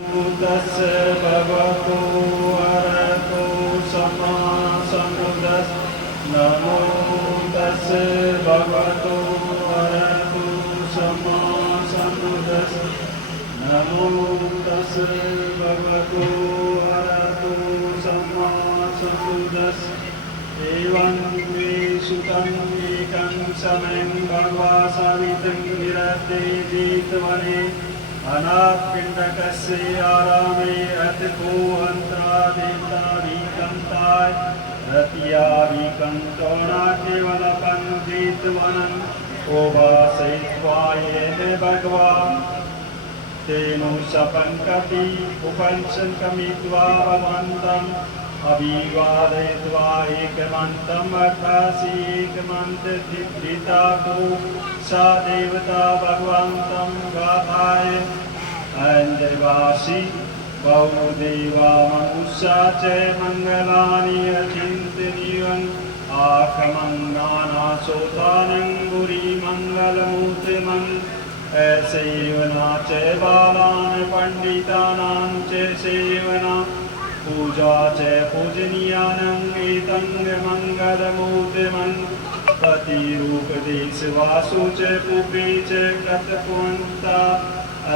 तस्य भगवतो अरहतो सम्मा सम्बुद्धस्स। नमो तस्य भगवतो अरहतो सम्मा सम्बुद्धस्स। नमो तस्य भगवतो अरहतो सम्मा सम्बुद्धस्स। एवं द्वेषुतं एकं समयं भगवा सावित्रं विरते जेतवने अनाथपिण्डकस्य आरामे अतिको अन्त्रादेवताभिकन्ताय रतियाभिकं चौणाकेवलपं जेतवनं कोभासयित्वा येन भगवान् तेनु सपङ्कपि उपंशङ्कमित्वा भगवन्तम् अभिवादयित्वा एकमन्तम् अर्थासि एकमन्त्रधिता सा देवता भगवन्तं गाथाय अन्धवासी बहुदेवामनुष्या च मङ्गलानि अचिन्तनीयम् आकमङ्गानासोतानं गुरिमङ्गलमूर्तिमन् सेवना च बालान् पण्डितानां च सेवना पूजा च पूजनीयानां एतङ्गमङ्गलमूर्तिमन् पतिरूपदेशवासु च पुपे च कथकुवन्ता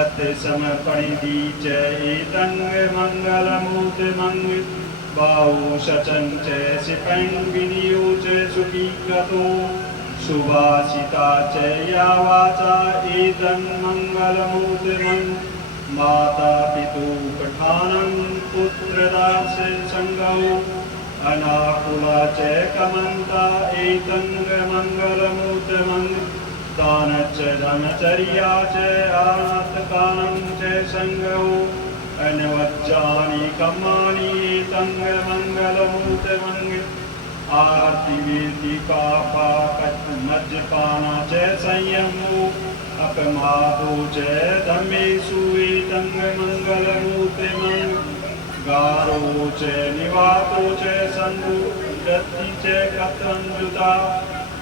अत्यसमर्पणिति च एतङ्गमङ्गलमूर्तिमन् बाहु शचं च शिपं विनियो च सुखीकृतो सुभाषिता च या वाचा एतन्मङ्गलमूर्तिमन् माता पितुपठानं पुत्रदाससङ्गौ अनाकुला च कमन्ता एतङ्गमङ्गलमूर्तिमन् दान च धनचर्या च अनाथकानं च सङ्गौ अनवज्जानि कम्मानि एतङ्गमङ्गलमूर्तिमन् आर्तिवेदिकापाकमज्जपाना च संयमो अपमादो च धम्मेषु एतङ्गमङ्गलमूर्तिमन् गारो च निवातो च सन्धुरति च कथञ्जुता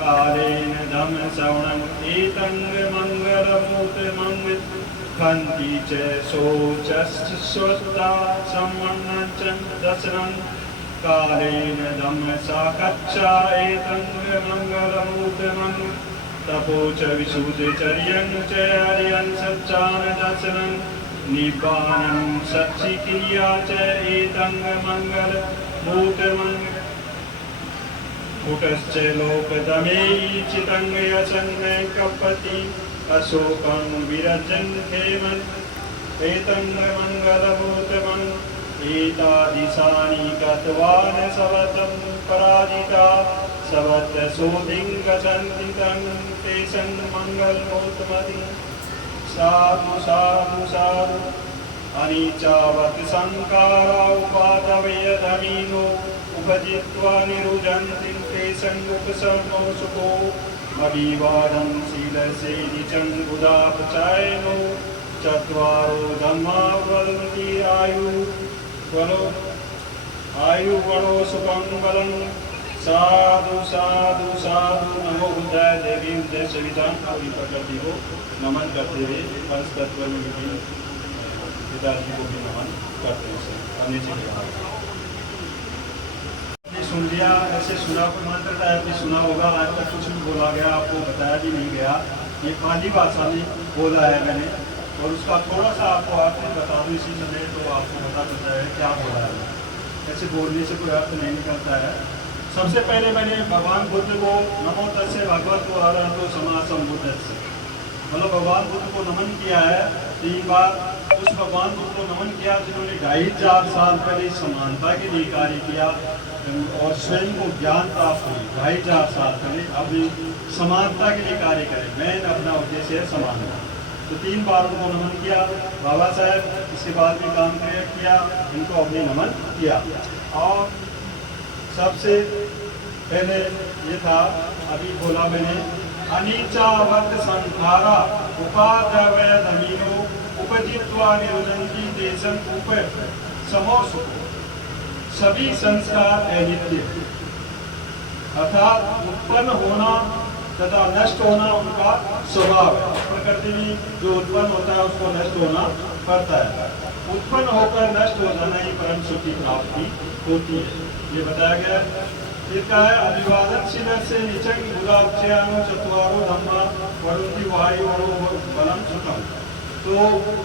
कालेन धम्मश्रवणम् एतङ्गमङ्गलमूर्तिमन् खन्ति च शोचस्वता सम्मन्नं च दशनं कालेन धम्मसाकच्छा एतङ्गमङ्गलमूर्तिमन् तपो च विशुद्धचर्यं च हरियं सच्चान दर्शनं निब्बानं सच्चिक्रिया च एतङ्गमङ्गलमूर्तिमन् कुटश्च लोकतमेचितङ्गयसन्नयकपति अशोकं विरजन् हेमन् एतङ्गमङ्गलमूर्तिमन् एतादृशानि गतवान् सवतं पराजिता सवत्सोधिं गच्छन्ति तं तेषं मङ्गलमूर्तिमति साधु साधु साधु अनीचावत् संकारा उपादवयधमीनो उपजित्वा निरुजन्ति तेषं उपशमो सुखो मदीवादं शीलसे निचं बुधापचायनो चत्वारो धम्मा वदन्ति आयुर्वणो सुखं बलं साधु साधु साधु नमो बुद्धाय देवी उदय सवितां पूरी प्रकृति को नमन करते हुए पंचतत्व में विभिन्न पिताजी को भी नमन करते हैं। आपने सुन लिया, ऐसे सुना कोई मंत्र था आपने सुना होगा, आज तक कुछ भी बोला गया आपको बताया भी नहीं गया, ये पाली भाषा में बोला है मैंने, और उसका थोड़ा सा आपको अर्थ बता दूँ इसी समय तो आपको पता चलता है क्या बोला है। ऐसे बोलने से कोई अर्थ नहीं निकलता है। सबसे पहले मैंने भगवान बुद्ध को नमो तस्य भगवतो अरहतो सम्मा सम्बुद्धस्स, मतलब भगवान बुद्ध को नमन किया है 3 बार। उस भगवान बुद्ध को नमन किया जिन्होंने 2500 साल पहले समानता के लिए कार्य किया और स्वयं को ज्ञान प्राप्त हुई 2500 साल पहले, अभी समानता के लिए कार्य करें, मैं अपना उद्देश्य है समानता। तो 3 बार उनको नमन किया। बाबा साहब इसके बाद भी काम किया, इनको अपने नमन किया। और सबसे पहले ये था, अभी बोला मैंने, अनीचावत संखारा उपादवय धमीनो उपजित्वा निरुजन्ति देशं उप समोसु। सभी संस्कार अनित्य, अर्थात उत्पन्न होना तथा नष्ट होना उनका स्वभाव है। प्रकृति में जो उत्पन्न होता है उसको नष्ट होना पड़ता है। उत्पन्न होकर नष्ट हो जाना ही परम सुख की प्राप्ति होती है, ये बताया गया। फिर कहा है अभिवादनशील से निचंग गुलाक्षयानो चतवारो धम्मा वरुति वायु बलम सुखम। तो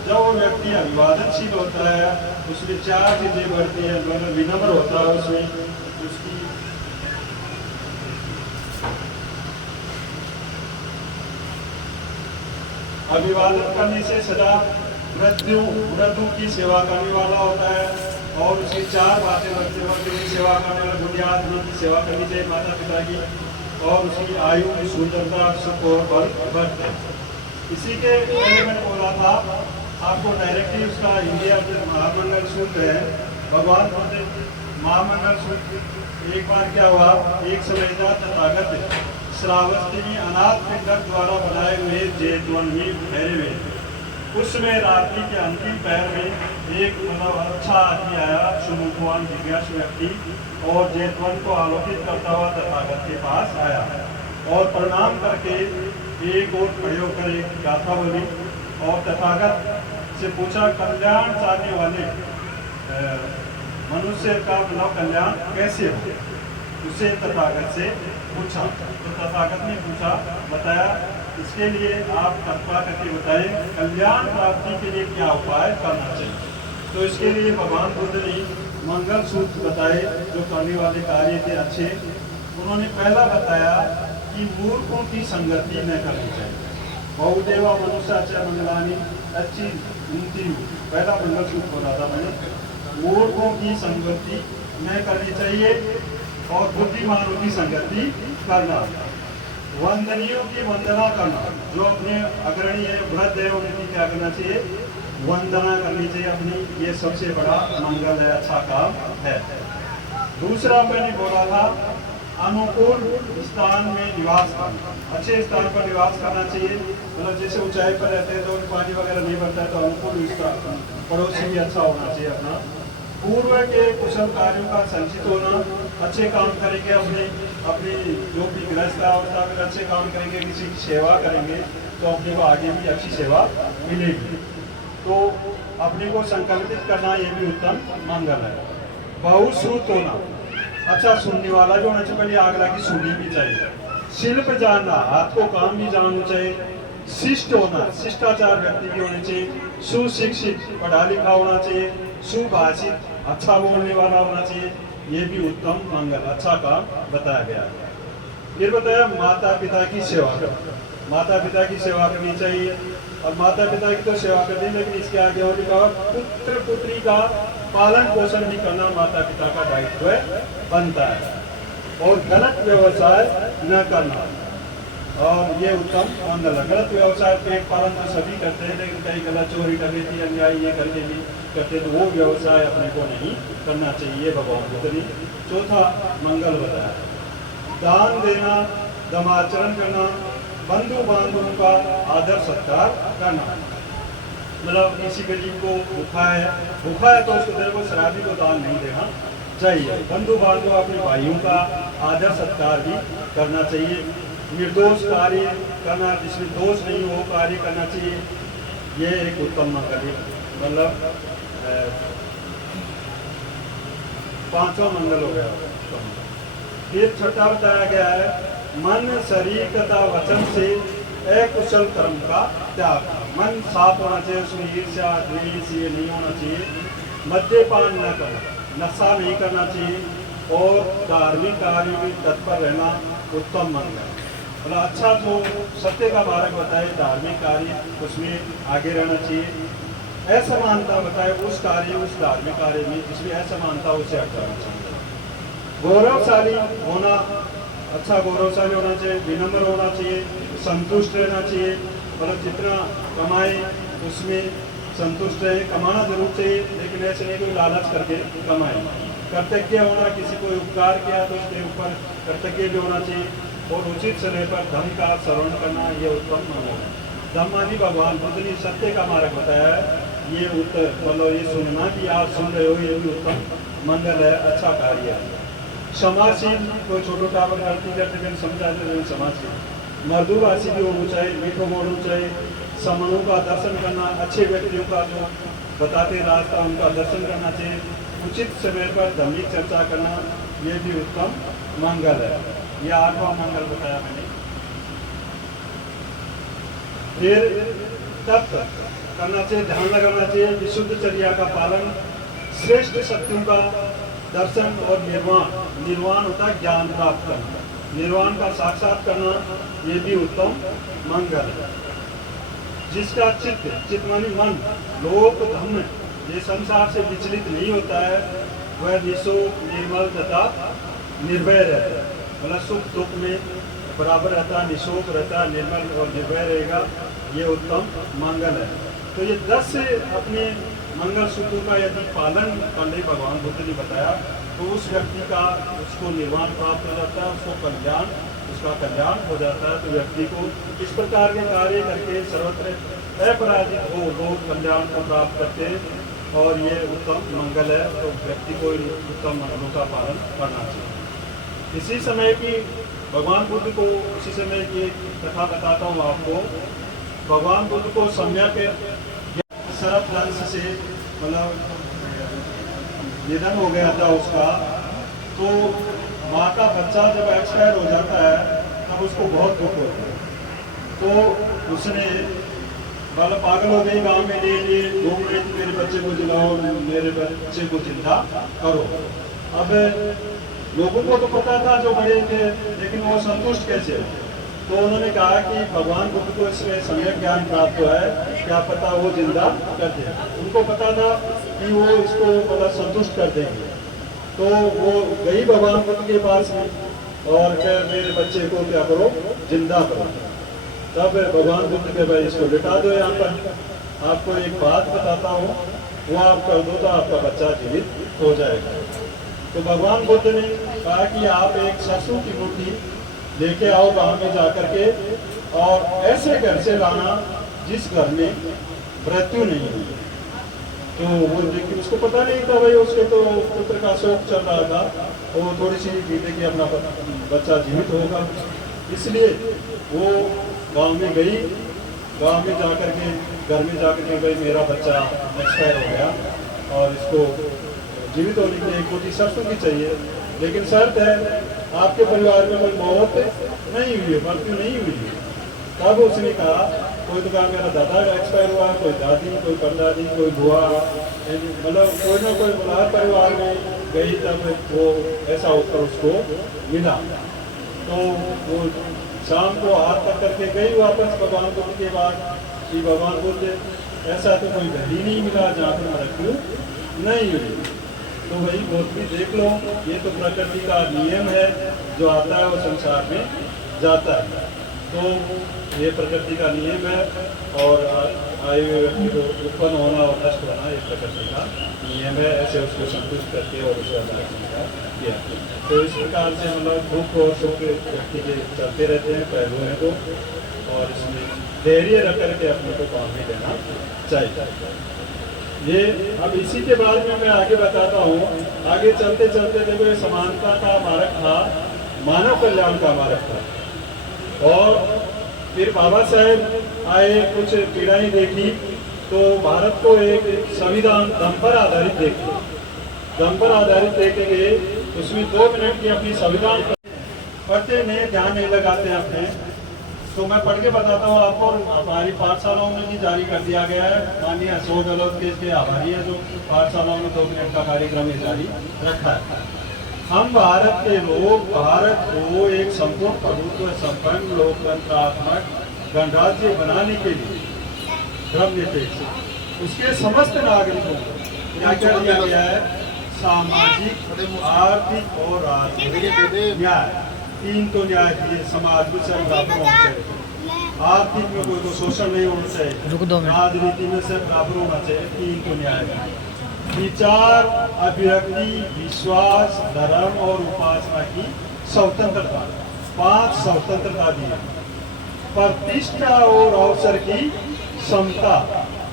जब वो व्यक्ति अभिवादनशील होता है उसमें चार चीजें बढ़ती है, मतलब विनम्र होता है, उसमें उसकी अभिवादन करने से सदा वृद्धों की सेवा करने वाला होता है, और उसकी चार बातें वृद्धों की सेवा करने वाला बुनियाद की सेवा करनी चाहिए माता पिता की, और उसकी आयु सुंदरता सुख और बल बढ़ते। इसी के पहले मैंने बोला था आपको डायरेक्टली उसका हिंदी अर्थ महामंगल सूत्र है। भगवान बोलते महामंगल सूत्र एक बार क्या हुआ, एक समय तथागत श्रावस्ती अनाथ पिंडर द्वारा बनाए हुए जेतवन में ठहरे हुए। उस समय रात्रि के अंतिम पहर में एक मतलब अच्छा आदमी आया, सुमुखवान जिज्ञासु व्यक्ति, और जेतवन को आलोकित करता हुआ तथागत के पास आया और प्रणाम करके एक और खड़े होकर एक गाथा बोली और तथागत से पूछा कल्याण चाहने वाले मनुष्य का मतलब कल्याण कैसे हो, उसे तथागत से पूछा। तो तथागत ने पूछा, बताया इसके लिए आप कृपा करके बताएं कल्याण प्राप्ति के लिए क्या उपाय करना चाहिए। तो इसके लिए भगवान बुद्ध ने मंगल सूत्र बताए जो करने वाले कार्य थे अच्छे। उन्होंने पहला बताया कि मूर्खों की संगति न करनी चाहिए। बहुदेवा मनुष्याचार मंगलानी अच्छी उनकी पहला मंगल सूत्र बोला था मैंने, मूर्खों की संगति न करनी चाहिए और बुद्धिमानों की संगति करना। वंदनियों की वंदना करना, जो अपने अग्रणी है वृद्ध है उनकी क्या करना चाहिए, वंदना करनी चाहिए अपनी, ये सबसे बड़ा मंगल है, अच्छा काम है। दूसरा मैंने बोला था अनुकूल स्थान में निवास करना, अच्छे स्थान पर निवास करना चाहिए। मतलब जैसे ऊंचाई पर रहते हैं तो पानी वगैरह नहीं भरता है तो अनुकूल स्थान, पड़ोसी भी अच्छा होना चाहिए अपना। पूर्व के कुशल कार्यों का संचित होना, अच्छे काम करेंगे अपनी जो भी गृहस्थ अवस्था में अच्छे काम करेंगे, किसी की सेवा करेंगे तो अपने को आगे भी अच्छी सेवा मिलेगी। तो अपने को संकल्पित करना ये भी उत्तम मंगल है। बहुश्रुत होना, अच्छा सुनने वाला जो होना चाहिए, पहले आगरा की सुननी भी चाहिए। शिल्प जानना, हाथ को काम भी जानना चाहिए। शिष्ट होना, शिष्टाचार व्यक्ति भी होने चाहिए। सुशिक्षित, पढ़ा लिखा होना चाहिए। सुभाषित, अच्छा बोलने वाला होना चाहिए। ये भी उत्तम मंगल, अच्छा काम बताया गया है। फिर बताया माता पिता की सेवा करना, माता पिता की सेवा करनी चाहिए। और माता पिता की तो सेवा करनी, लेकिन इसके आगे और लिखा पुत्र पुत्री का पालन पोषण भी करना माता पिता का दायित्व बनता है। और गलत व्यवसाय न करना, और ये उत्तम मंगल है। गलत व्यवसाय पेट पालन तो सभी करते हैं, लेकिन कहीं गलत चोरी डकैती अन्याय ये करके भी करते, तो वो व्यवसाय अपने को नहीं करना चाहिए। भगवान बुद्ध ने चौथा मंगल बताया, दान देना, धर्माचरण करना, बंधु बांधवों का आदर सत्कार करना। मतलब किसी गरीब को भूखा है तो उसको देर को शराबी को दान नहीं देना चाहिए। बंधु बांधव अपने भाइयों का आदर सत्कार भी करना चाहिए। निर्दोष कार्य करना, जिसमें दोष नहीं हो कार्य करना चाहिए। ये एक उत्तम मंगल है, मतलब पांचवा मंगल हो गया। फिर छठा बताया गया है मन शरीर तथा वचन से अकुशल कर्म का त्याग। मन साफ होना चाहिए, उसमें ईर्ष्या द्वेष ये नहीं होना चाहिए। मद्यपान न करना, नशा नहीं करना चाहिए, और धार्मिक कार्य में तत्पर रहना उत्तम मंगल। मतलब अच्छा जो सत्य का मार्ग बताए, धार्मिक कार्य उसमें आगे रहना चाहिए। असमानता बताए उस कार्य, उस धार्मिक कार्य में जिसमें असमानता, उसे हट जाना चाहिए। गौरवशाली होना, अच्छा गौरवशाली होना चाहिए। विनम्र होना चाहिए, संतुष्ट रहना चाहिए। मतलब जितना कमाए उसमें संतुष्ट रहे। कमाना जरूर चाहिए, लेकिन ऐसे नहीं कोई लालच करके कमाए। कर्तज्ञ होना, किसी को उपकार किया तो उसके ऊपर कर्तज्ञ भी होना चाहिए। और उचित समय पर धर्म का श्रवण करना, ये उत्तम मंगल है। धम्मानी भगवान बुद्ध ने सत्य का मार्ग बताया है, ये उत्तर मतलब ये सुनना कि आप सुन रहे हो, ये भी उत्तम मंगल है, अच्छा कार्य है। क्षमाशील, कोई छोटो टावर गलती करते फिर समझाते हुए क्षमाशील। मृदुभाषी भी होना चाहिए, मीठो बोलना चाहिए। समनों का दर्शन करना, अच्छे व्यक्तियों का जो बताते रास्ता उनका दर्शन करना चाहिए, उचित समय पर धार्मिक चर्चा करना, ये भी उत्तम मंगल है। ये 8वां मंगल बताया मैंने। फिर तप करना चाहिए, ध्यान लगाना चाहिए, विशुद्ध चर्या का पालन, श्रेष्ठ सत्यों का दर्शन और निर्वाण होता है ज्ञान प्राप्त करना, निर्वाण का साक्षात करना, ये भी उत्तम मंगल है। जिसका चित्त मानी मन, लोक धर्म, ये संसार से विचलित नहीं होता है, वह निशोक निर्मल तथा निर्भय रहता है। मतलब सुख दुख में बराबर रहता, निशोक रहता, निर्मल और निर्भय रहेगा, ये उत्तम मंगल है। तो ये 10 अपने मंगल सूत्रों का यदि पालन करने भगवान बुद्ध ने बताया तो उस व्यक्ति का उसको निर्वाण प्राप्त हो जाता है, उसका कल्याण हो जाता है। तो व्यक्ति को इस प्रकार के कार्य करके सर्वत्र अपराजित हो लोग कल्याण को प्राप्त करते हैं और ये उत्तम मंगल है। तो व्यक्ति को इन उत्तम मंगलों का पालन करना चाहिए। इसी समय की भगवान बुद्ध को उसी समय की कथा बताता हूँ आपको। भगवान बुद्ध को सम्यक सर्प दंश से मतलब निधन हो गया था उसका, तो माँ का बच्चा जब एक्सपायर हो जाता है तब उसको बहुत दुख होता है। तो उसने मतलब पागल हो गई, गाँव में ले घूम रही थी, मेरे बच्चे को जिलाओ, मेरे बच्चे को जिंदा करो। अब लोगों को तो पता था जो बड़े थे, लेकिन वो संतुष्ट कैसे? तो उन्होंने कहा कि भगवान बुद्ध को इसमें सम्यक ज्ञान प्राप्त हुआ है, क्या पता वो जिंदा कर दे। उनको पता था कि वो इसको मतलब संतुष्ट कर देंगे। तो वो गई भगवान बुद्ध के पास में और क्या मेरे बच्चे को क्या करो, जिंदा करो। तब भगवान बुद्ध के भाई इसको लिटा दो यहाँ पर, आपको एक बात बताता हूँ, वो आप कर दो तो आपका बच्चा जीवित हो जाएगा। तो भगवान बुद्ध ने कहा कि आप एक सरसों की मुट्ठी लेके आओ गांव में जाकर के, और ऐसे घर से लाना जिस घर में मृत्यु नहीं हुई। तो वो देखिए उसको पता नहीं था भाई, उसके तो पुत्र का शोक चल रहा था, वो थोड़ी सी बीते कि अपना बच्चा जीवित होगा, इसलिए वो गांव में गई। गांव में जाकर के घर में जाकर के भाई मेरा बच्चा एक्सपायर हो गया और इसको जीवित होने के लिए एक कोटी सरसों की चाहिए, लेकिन शर्त है आपके परिवार में कोई मौत नहीं हुई है, मृत्यु नहीं हुई है। तब उसने कहा, कोई तो कहा मेरा दादा एक्सपायर हुआ, कोई दादी, कोई परदादी, कोई बुआ, मतलब कोई ना कोई बुलार परिवार में गई, तब वो ऐसा उत्तर उसको मिला। तो वो शाम को हाथ पकड़ करके गई वापस भगवान बुद्ध के बाद कि भगवान बुद्ध ऐसा तो कोई घर ही नहीं मिला जहाँ पर मृत्यु नहीं हुई। तो वही बोध भी देख लो, ये तो प्रकृति का नियम है, जो आता है वो संसार में जाता है। तो ये प्रकृति का नियम है और आयु व्यक्ति को उत्पन्न होना और नष्ट होना ये प्रकृति का नियम है। ऐसे उसको संतुष्ट करके और उसका किया। तो इस प्रकार से मतलब दुख और सुख व्यक्ति के चलते रहते हैं, पहलू हैं तो, और इसमें धैर्य रख करके अपने को काम में लेना चाहिए। ये अब इसी के बाद में मैं आगे बताता हूँ। आगे चलते चलते देखो ये समानता का मार्ग था, मानव कल्याण का मार्ग था। और फिर बाबा साहेब आए, कुछ पीड़ाएं देखी, तो भारत को एक संविधान दम पर आधारित देखे, दम पर आधारित देखेंगे। उसमें 2 मिनट की अपनी संविधान पढ़ते नहीं, ध्यान नहीं लगाते अपने। तो मैं पढ़ के बताता हूँ आपको। हमारी पाठशालाओं में भी जारी कर दिया गया है, माननीय अशोक गहलोत के इसके आभारी है जो पाठशालाओं में 2 मिनट का कार्यक्रम जारी रखा है। हम भारत के लोग भारत को एक संपूर्ण प्रभुत्व संपन्न लोकतंत्रात्मक गणराज्य बनाने के लिए धर्मनिरपेक्ष उसके समस्त नागरिकों को क्या कर दिया गया है, सामाजिक, आर्थिक और राजनीतिक न्याय, 3 तो न्याय दिए। समाज में सब बराबर होना चाहिए, आर्थिक में कोई शोषण नहीं होना चाहिए, राजनीति में सब बराबर होना चाहिए, 3 तो न्याय। विचार, अभिव्यक्ति, विश्वास, धर्म और उपासना की स्वतंत्रता, 5 स्वतंत्रता दी। प्रतिष्ठा और अवसर की समता,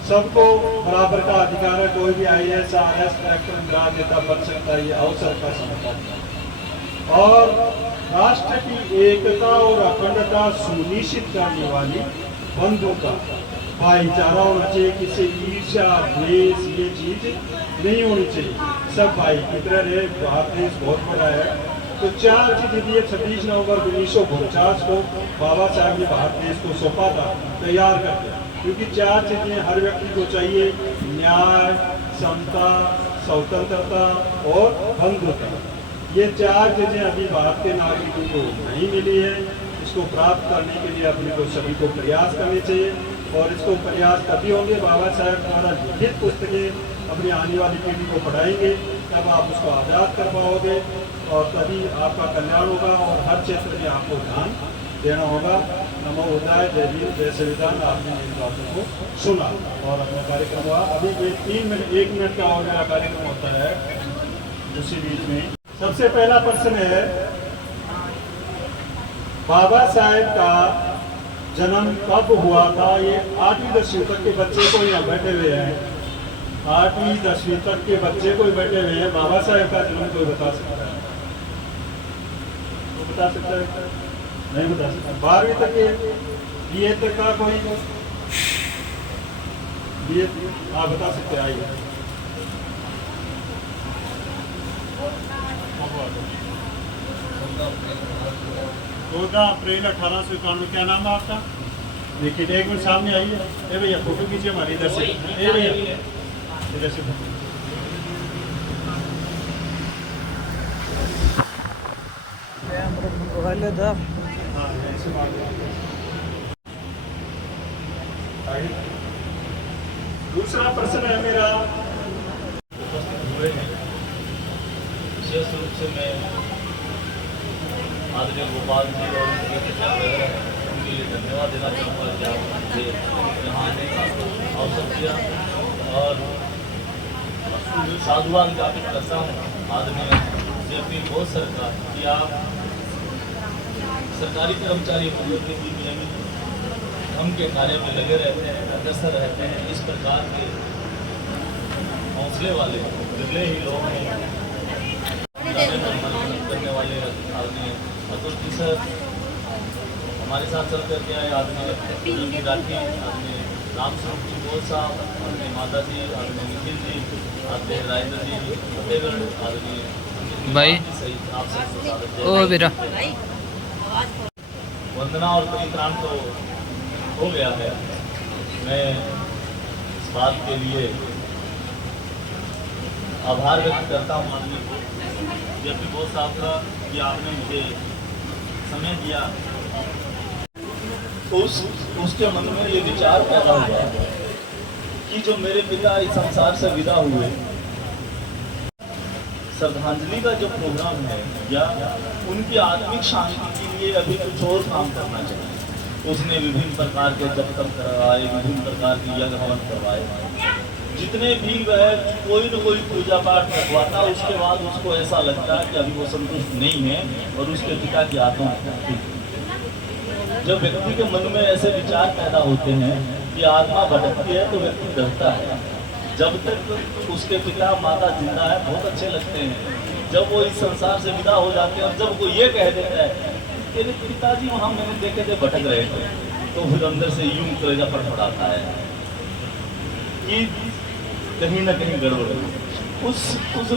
सबको बराबर का अधिकार है, कोई भी IAS, RS, कलेक्टर, राजनेता बन सकता है, ये अवसर का समता। और राष्ट्र की एकता और अखंडता सुनिश्चित करने वाली बंधुता, भाईचारा होना चाहिए, किसी ईर्ष्या द्वेष ये चीज नहीं होनी चाहिए, सब भाई की तरह रहे। भारत देश बहुत बड़ा है। तो 4 चीजें दिए 26 नवंबर 1949 को बाबा साहब ने भारत देश को सौंपा था तैयार करके, क्योंकि 4 चीजें हर व्यक्ति को चाहिए, न्याय, समता, स्वतंत्रता और बंधुता। ये 4 चीजें अभी भारत के नागरिकों को नहीं मिली है। इसको प्राप्त करने के लिए अपने को सभी को प्रयास करने चाहिए, और इसको प्रयास तभी होंगे बाबा साहब द्वारा लिखित पुस्तकें अपनी आने वाली पीढ़ी को पढ़ाएंगे, तब आप उसको आज़ाद कर पाओगे और तभी आपका कल्याण होगा और हर क्षेत्र में आपको ध्यान देना होगा। नमो बुद्धाय, जय भीम, जय संविधान। आपने इन बातों को सुना और अपना कार्यक्रम हुआ। अभी ये 3 मिनट 1 मिनट का और मेरा कार्यक्रम होता है। उसी बीच में सबसे पहला प्रश्न है, बाबा साहेब का जन्म कब हुआ था? ये 8वीं 10वीं तक के बच्चे को यहाँ बैठे हुए हैं, 8वीं 10वीं तक के बच्चे को बैठे हुए हैं। बाबा साहेब का जन्म कोई बता सकता है? तो बता सकता है? नहीं बता सकता। 12वीं तक के बीए तक का कोई बीए आप बता सकते हैं? आइए। 14 अप्रैल 1891। क्या नाम है आपका? देखिए, एक मिनट सामने आइए। ए भैया फोटो खींचिए हमारी इधर से। ए भैया इधर से हाँ, ऐसे दूसरा प्रश्न है मेरा, विशेष रूप से मैं आदरणीय गोपाल जी और उनके उनके लिए धन्यवाद देना चाहूँगा कि आप मुझे यहाँ आने का अवसर दिया, और साधुवाद ज्ञापित करता हूँ आदरणीय JP बोस सर का कि आप सरकारी कर्मचारी होने के भी नियमित हम के कार्य में लगे रहते हैं, अग्रसर रहते हैं। इस प्रकार के हौसले वाले बिरले ही लोग हैं करने वाले आदमी अतुल जी सर हमारे साथ चल करके आए, आदमी राठी, आदमी राम स्वरूप जी बोल साहब, आदमी माता जी, आदमी निखिल जी, आदमी राजेंद्र जी फतेहगढ़, आदमी भाई सहित आप सबको स्वागत है। ओ बेटा वंदना और परित्राण तो हो गया है। मैं इस बात के लिए आभार व्यक्त करता हूँ आदमी को, JP बोस साहब का, कि आपने मुझे समय दिया। उसके मन में ये विचार पैदा हुआ कि जो मेरे पिता इस संसार से विदा हुए, श्रद्धांजलि का जो प्रोग्राम है या उनकी आत्मिक शांति के लिए अभी कुछ और काम करना चाहिए। उसने विभिन्न प्रकार के जप तप करवाए, विभिन्न प्रकार के यज्ञ हवन करवाए, जितने भी वह कोई न कोई पूजा पाठ करवाता, उसके बाद उसको ऐसा लगता है कि अभी वो संतुष्ट नहीं है और उसके पिता की आत्मा भटकती है। जब व्यक्ति के मन में ऐसे विचार पैदा होते हैं कि आत्मा भटकती है तो व्यक्ति डरता है। जब तक उसके पिता माता जिंदा है बहुत अच्छे लगते हैं, जब वो इस संसार से विदा हो जाते हैं और जब वो ये कह देता है तेरे पिताजी वहाँ मैंने देखे थे भटक रहे थे, तो फिर अंदर से यूं कलेजा फड़फड़ाता है कि कहीं ना कहीं गड़बड़ है। उस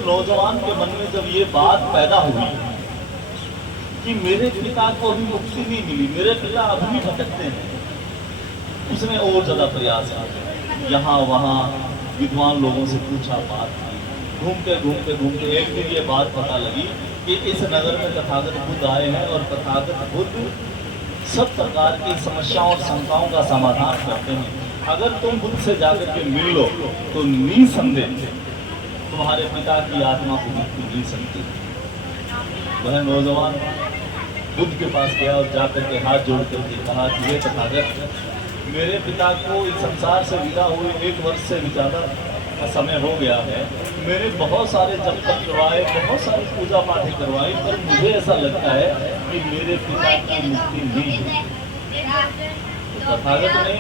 नौजवान के मन में जब ये बात पैदा हुई कि मेरे पिता को अभी मुक्ति नहीं मिली, मेरे पिता अभी भी भटकते हैं, उसने और ज्यादा प्रयास किया। यहाँ वहाँ विद्वान लोगों से पूछा, बात की, घूमते एक दिन ये बात पता लगी कि इस नगर में तथागत बुद्ध आए हैं और तथागत बुद्ध सब प्रकार की समस्याओं और शंकाओं का समाधान करते हैं। अगर तुम बुद्ध से जाकर के मिल लो तो निसंदेह तुम्हारे पिता की आत्मा को मुक्ति मिल सकती है। वह नौजवान बुद्ध के पास गया और जाकर के हाथ जोड़ करके कहा कि ये तथागत, मेरे पिता को इस संसार से विदा हुए 1 वर्ष से भी ज़्यादा का समय हो गया है। मैंने बहुत सारे जप तप करवाए, बहुत सारी पूजा पाठ करवाई, पर मुझे ऐसा लगता है कि मेरे पिता की मुक्ति नहीं है। तो तथागत ने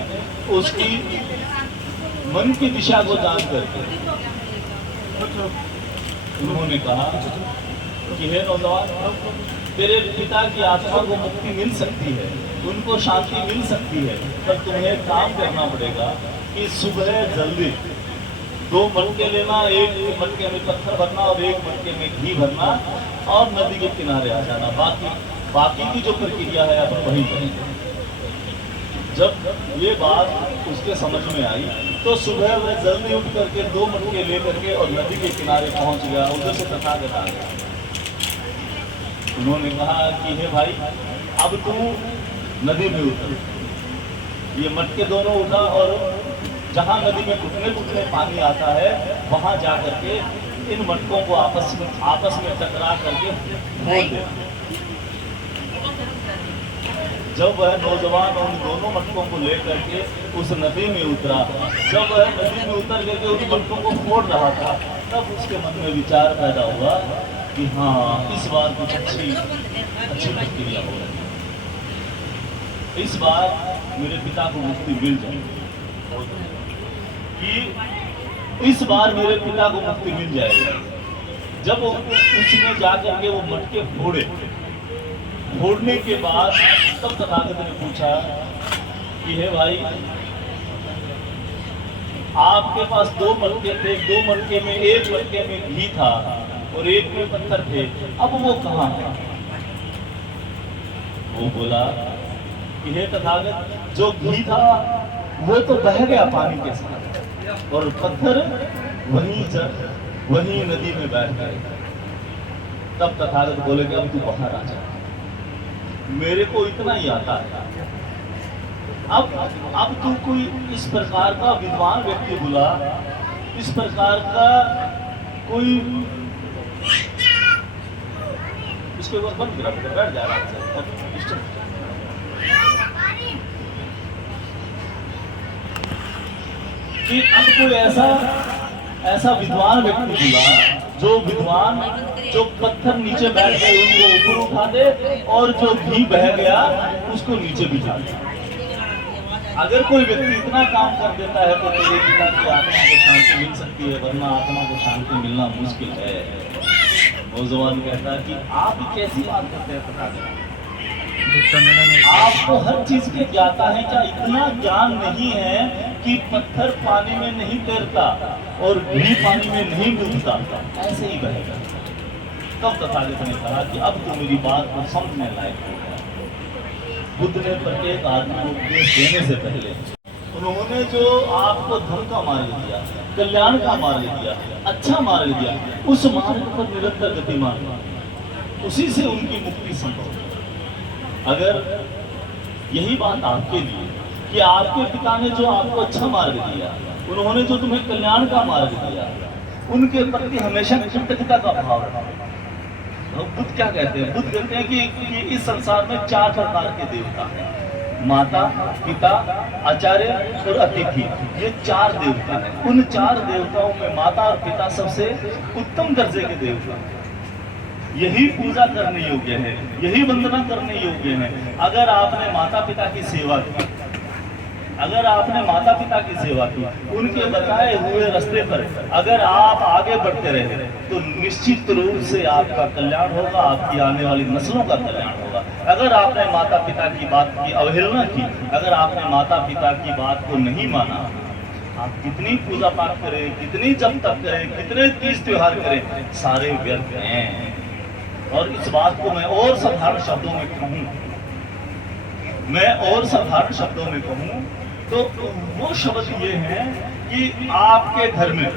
उसकी मन की दिशा को जान करके उन्होंने कहा कि हे नौजवान, तेरे पिता की आत्मा को मुक्ति मिल सकती है, उनको शांति मिल सकती है, पर तुम्हें काम करना पड़ेगा कि सुबह जल्दी 2 मटके लेना, एक मटके में पत्थर भरना और एक मटके में घी भरना और नदी के किनारे आ जाना। बाकी की जो प्रक्रिया है अपन वही करेंगे। जब ये बात उसके समझ में आई तो सुबह वह जल्दी उठ करके 2 मटके ले करके और नदी के किनारे पहुंच गया। उधर से तथागत आ गया। उन्होंने कहा कि हे भाई, अब तू नदी में उतर। ये मटके दोनों उठा और जहां नदी में घुटने पानी आता है वहां जा करके इन मटकों को आपस में टकरा करके फोड़ दे। जब वह नौजवान उन दोनों मटकों को लेकर के उस नदी में उतरा, जब वह नदी में उतर करके उन मटकों को फोड़ रहा था, तब उसके मन में विचार पैदा हुआ कि हाँ, इस बार कुछ अच्छी प्रक्रिया हो रही है, इस बार मेरे पिता को मुक्ति मिल जाएगी, कि इस बार मेरे पिता को मुक्ति मिल जाएगी। जब उसने जाकर के वो मटके फोड़ने के बाद तब तथागत ने पूछा कि हे भाई, आपके पास 2 मटके थे, 2 मटके में एक मटके में घी था और एक में पत्थर थे, अब वो कहाँ है? वो बोला कि हे तथागत, जो घी था वो तो बह गया पानी के साथ और पत्थर वहीं नदी में बैठ गए। तब तथागत बोले कि अब तू बाहर आ जा, मेरे को इतना ही आता है। अब तू कोई इस प्रकार का विद्वान व्यक्ति बुला, इस प्रकार का कोई, इसके ऊपर बंद गिरा बैठ जा रहा है, कि अब कोई ऐसा विद्वान व्यक्ति बुला, जो पत्थर नीचे बैठ गए उनको ऊपर उठा दे और जो घी बह गया उसको नीचे भिजा दे। अगर कोई व्यक्ति इतना काम कर देता है तो तेरे पिता की आत्मा को शांति मिल सकती है, वरना आत्मा को शांति मिलना मुश्किल है। नौजवान कहता है कि आप कैसी बात करते हैं पिता, आपको हर चीज के ज्ञाता है, क्या इतना ज्ञान नहीं है कि पत्थर पानी में नहीं तैरता और घी पानी में नहीं डूबता, ऐसे ही बहेगा। तब तथागत ने कहा कि अब तो मेरी बात को समझने लायक हो गया। बुद्ध ने प्रत्येक आदमी को उपदेश देने से पहले उन्होंने जो आपको धर्म का मार्ग दिया, कल्याण का मार्ग दिया, अच्छा मार्ग दिया, उस मार्ग पर निरंतर गतिमान, उसी से उनकी मुक्ति संभव है। अगर यही बात आपके लिए कि आपके पिता ने जो आपको अच्छा मार्ग दिया, उन्होंने जो तुम्हें कल्याण का मार्ग दिया, उनके प्रति हमेशा कृतज्ञता का भाव रखा। बुद्ध क्या कहते हैं? बुद्ध कहते हैं कि इस संसार में 4 प्रकार के देवता हैं, माता, पिता, आचार्य और अतिथि। ये 4 देवता हैं। उन 4 देवताओं में माता और पिता सबसे उत्तम दर्जे के देवता हैं। यही पूजा करने योग्य है, यही वंदना करने योग्य है। अगर आपने माता पिता की सेवा की, अगर आपने माता पिता की सेवा की, उनके बताए हुए रास्ते पर अगर आप आगे बढ़ते रहे तो निश्चित रूप से आपका कल्याण होगा, आपकी आने वाली नस्लों का कल्याण होगा। अगर आपने माता पिता की बात की अवहेलना की, अगर आपने माता पिता की बात को नहीं माना, आप कितनी पूजा पाठ करें, कितनी जप तप करें, कितने तीज त्योहार करें, सारे व्यर्थ हैं। और इस बात को मैं और साधारण शब्दों में कहूं, तो वो शब्द ये है कि आपके घर में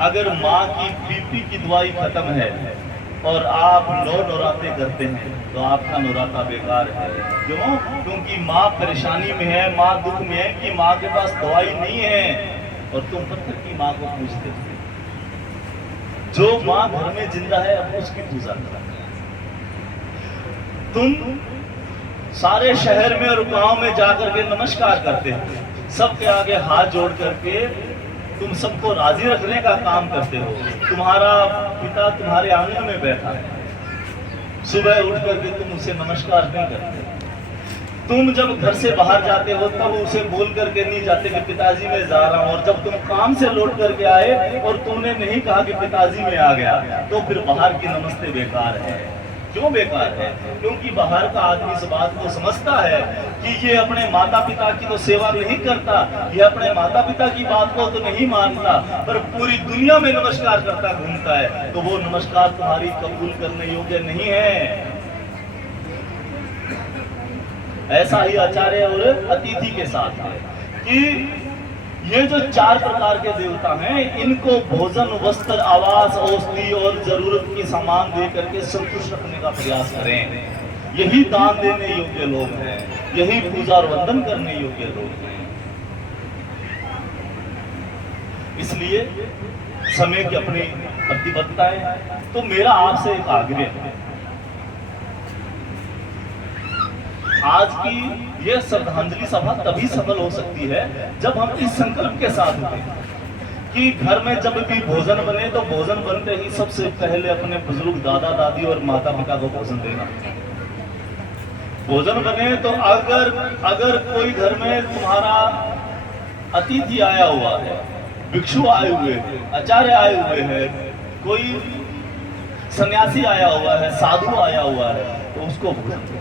अगर माँ की बीपी की दवाई खत्म है और आप 9 नौराते करते हैं तो आपका नौराता बेकार है। क्यों? क्योंकि माँ परेशानी में है, माँ दुख में है कि माँ के पास दवाई नहीं है और तुम पत्थर की माँ को पूजते हो। जो माँ घर में जिंदा है अब उसकी पूजा करा। तुम सारे शहर में और गांव में जाकर के नमस्कार करते हो, सबके आगे हाथ जोड़ करके तुम सबको राजी रखने का काम करते हो। तुम्हारा पिता तुम्हारे आंगन में बैठा है, सुबह उठ करके तुम उसे नमस्कार नहीं करते। तुम जब घर से बाहर जाते हो तब उसे बोल करके नहीं जाते कि पिताजी मैं जा रहा हूँ, और जब तुम काम से लौट करके आए और तुमने नहीं कहा कि पिताजी मैं आ गया, तो फिर बाहर की नमस्ते बेकार है। क्यों बेकार है? क्योंकि बाहर का आदमी इस बात को समझता है कि ये अपने माता पिता की तो सेवा नहीं करता, ये अपने माता पिता की बात को तो नहीं मानता, पर पूरी दुनिया में नमस्कार करता घूमता है, तो वो नमस्कार तुम्हारी कबूल करने योग्य नहीं है। ऐसा ही आचार्य और अतिथि के साथ है कि ये जो 4 प्रकार के देवता हैं, इनको भोजन, वस्त्र, आवास, औषधि और जरूरत की सामान दे करके संतुष्ट रखने का प्रयास करें। यही दान देने योग्य लोग हैं, यही पूजा और वंदन करने योग्य लोग हैं। इसलिए समय की अपनी प्रतिबद्धता है। तो मेरा आपसे एक आग्रह है, आज की यह श्रद्धांजलि सभा तभी सफल हो सकती है जब हम इस संकल्प के साथ हों कि घर में जब भी भोजन बने तो भोजन बनते ही सबसे पहले अपने बुजुर्ग दादा दादी और माता पिता को भोजन देना। भोजन बने तो अगर कोई घर में तुम्हारा अतिथि आया हुआ है, भिक्षु आए हुए हैं, आचार्य आए हुए हैं, कोई सन्यासी आया हुआ है, साधु आया हुआ है, तो उसको भोजन दो।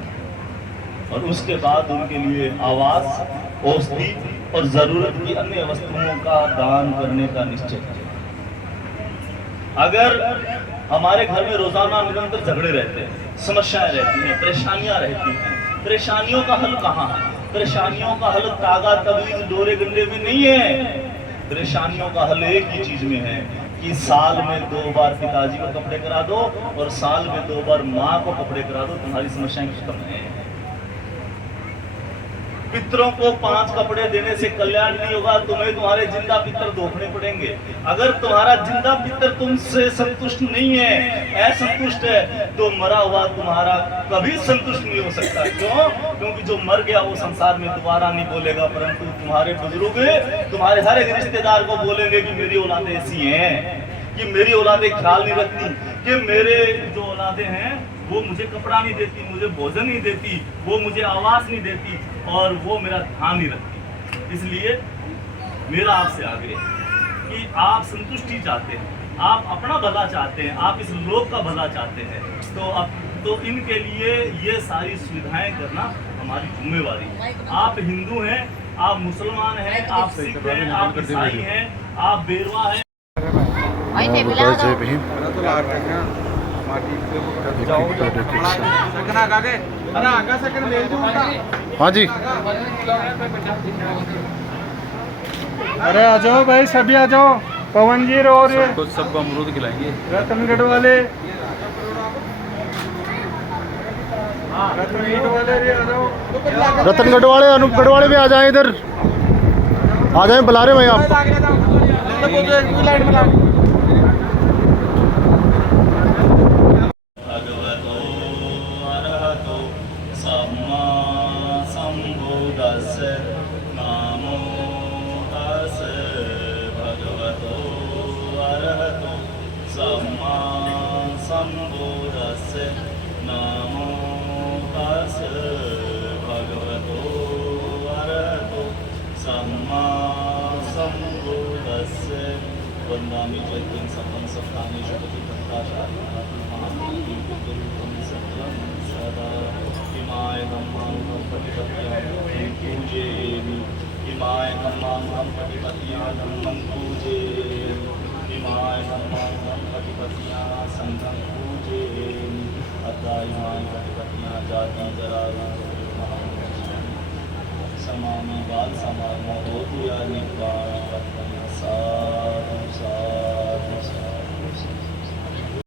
और उसके बाद उनके लिए आवास, औषधि और जरूरत की अन्य वस्तुओं का दान करने का निश्चय करें। अगर हमारे घर में रोजाना निरंतर झगड़े रहते हैं, समस्याएं रहती हैं, परेशानियां रहती हैं, परेशानियों का हल कहाँ है? परेशानियों का हल तागा तबीज डोरे गंडे में नहीं है। परेशानियों का हल एक ही चीज में है कि साल में 2 बार पिताजी को कपड़े करा दो और साल में 2 बार माँ को कपड़े करा दो, तुम्हारी समस्याएं खत्म है। पितरों को 5 कपड़े देने से कल्याण नहीं होगा, तुम्हें तुम्हारे जिंदा पितर धोखने पड़ेंगे। अगर तुम्हारा जिंदा पितर तुमसे संतुष्ट नहीं है, असंतुष्ट है, तो मरा हुआ तुम्हारा कभी संतुष्ट नहीं हो सकता। क्यों? क्योंकि जो मर गया वो संसार में दोबारा नहीं बोलेगा, परंतु तुम्हारे बुजुर्ग तुम्हारे हर एक रिश्तेदार को बोलेंगे कि मेरी औलादें ऐसी हैं, कि मेरी औलादें ख्याल नहीं रखती, कि मेरे जो औलादें हैं वो मुझे कपड़ा नहीं देती, मुझे भोजन नहीं देती, वो मुझे आवास नहीं देती और वो मेरा ध्यान नहीं रखती। इसलिए मेरा आपसे आग्रह कि आप संतुष्टि चाहते हैं, आप अपना भला चाहते हैं, आप इस लोक का भला चाहते हैं, तो इनके लिए ये सारी सुविधाएं करना हमारी जिम्मेवारी। आप हिंदू हैं, आप मुसलमान हैं, आप सिख हैं, आप ईसाई हैं, आप बेरवा हैं। जय भीम। हाँ जी, अरे आ जाओ भाई, सभी आ जाओ। पवन जी और सबको अमरूद खिलाएंगे। रतनगढ़ वाले रे आ जाओ। रतनगढ़ वाले, अनूपगढ़ वाले भी आ जाएं, इधर आ जाएं, बुला रहे भाई आप। वंदामि जयं सपन सप्तानि शुभति प्रकाशाय सदा इमाय धम्मां प्रतिपत्यां पूजयामि, इमाय धम्मां प्रतिपत्यां धम्मं पूजयामि, इमाय धम्मां प्रतिपत्यां संघं पूजयामि, अतः इमाय प्रतिपत्यां जाति जरा समामि बाल समागमो होतु या निब्बाण साधु साधु।